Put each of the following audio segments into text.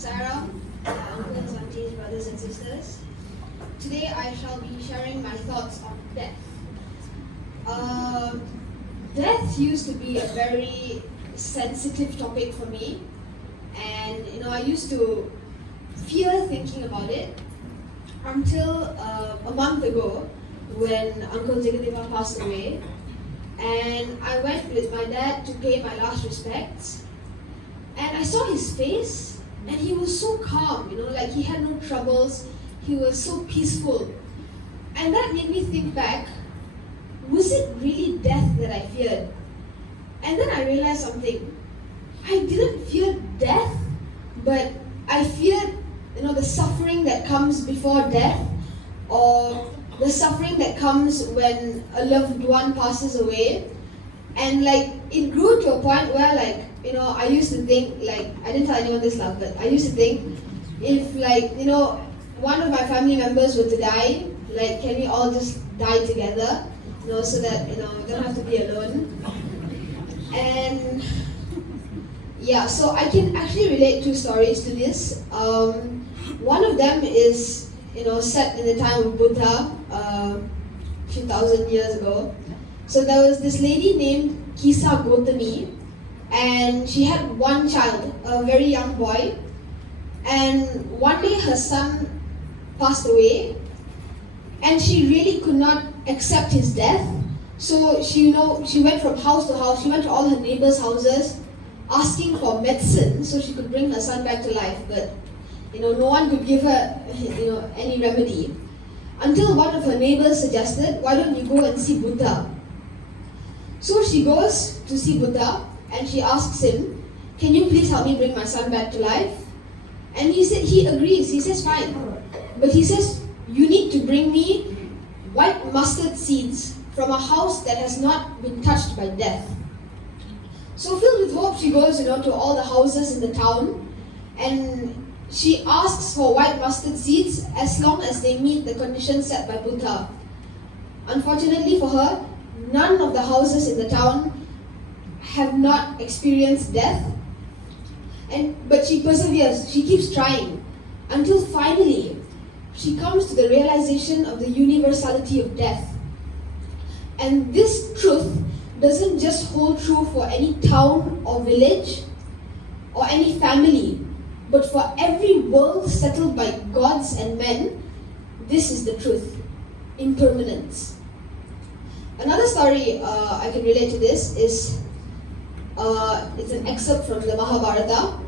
Sarah, uncles, aunties, brothers and sisters. Today I shall be sharing my thoughts on death. Death used to be a very sensitive topic for me, and I used to fear thinking about it until a month ago when Uncle Jegadeva passed away, and I went with my dad to pay my last respects, and I saw his face, and he was so calm, like he had no troubles, he was so peaceful, and that made me think back, was it really death that I feared? And then I realized something. I didn't fear death, but I feared, the suffering that comes before death, or the suffering that comes when a loved one passes away. And it grew to a point where I used to think, I didn't tell anyone this love, but I used to think, if one of my family members were to die, can we all just die together, so that we don't have to be alone. And yeah, so I can actually relate two stories to this. One of them is set in the time of Buddha, a few thousand years ago. So there was this lady named Kisa Gotami, and she had one child, a very young boy. And one day her son passed away, and she really could not accept his death. So she went from house to house. She went to all her neighbors' houses, asking for medicine so she could bring her son back to life. But no one could give her any remedy. Until one of her neighbors suggested, why don't you go and see Buddha? So she goes to see Buddha, and she asks him, can you please help me bring my son back to life? And he agrees. He says, fine. But he says, you need to bring me white mustard seeds from a house that has not been touched by death. So filled with hope, she goes to all the houses in the town, and she asks for white mustard seeds as long as they meet the conditions set by Buddha. Unfortunately for her, none of the houses in the town have not experienced death, but she perseveres. She keeps trying until finally she comes to the realization of the universality of death. And this truth doesn't just hold true for any town or village or any family, but for every world settled by gods and men. This is the truth: impermanence. Another story I can relate to this is it's an excerpt from the Mahabharata,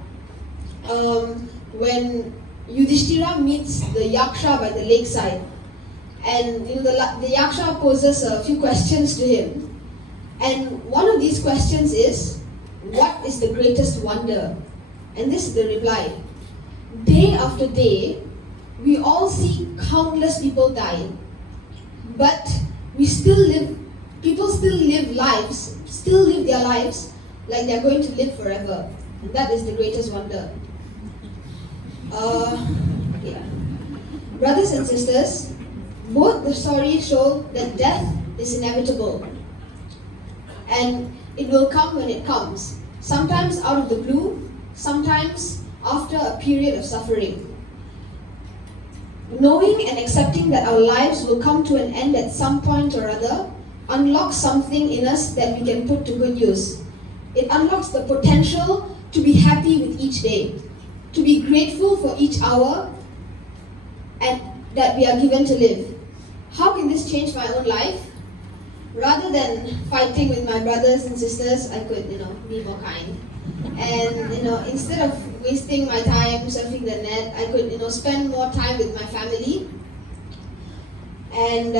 when Yudhishthira meets the Yaksha by the lakeside, and the Yaksha poses a few questions to him, and one of these questions is, what is the greatest wonder? And this is the reply: day after day, we all see countless people die, but people still live their lives like they're going to live forever. And that is the greatest wonder. Yeah. Brothers and sisters, both the stories show that death is inevitable, and it will come when it comes, sometimes out of the blue, sometimes after a period of suffering. Knowing and accepting that our lives will come to an end at some point or other unlocks something in us that we can put to good use. It unlocks the potential to be happy with each day, to be grateful for each hour and that we are given to live. How can this change my own life? Rather than fighting with my brothers and sisters, I could, be more kind. And, instead of wasting my time surfing the net, I could, spend more time with my family. And,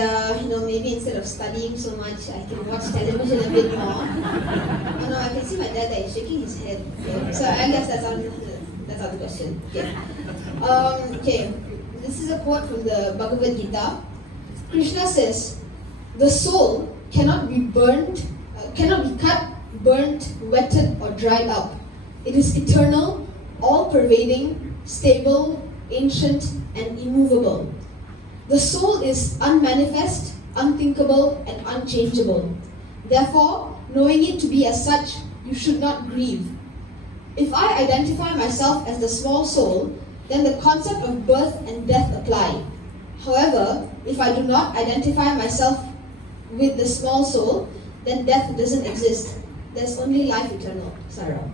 maybe instead of studying so much, I can watch television a bit more. I can see my dad that he's shaking his head. Okay. So I guess that's out of the question. Okay. Okay. This is a quote from the Bhagavad Gita. Krishna says, the soul cannot be cut, burnt, wetted, or dried up. It is eternal, all-pervading, stable, ancient, and immovable. The soul is unmanifest, unthinkable, and unchangeable. Therefore, knowing it to be as such, you should not grieve. If I identify myself as the small soul, then the concept of birth and death apply. However, if I do not identify myself with the small soul, then death doesn't exist. There's only life eternal. Sarah.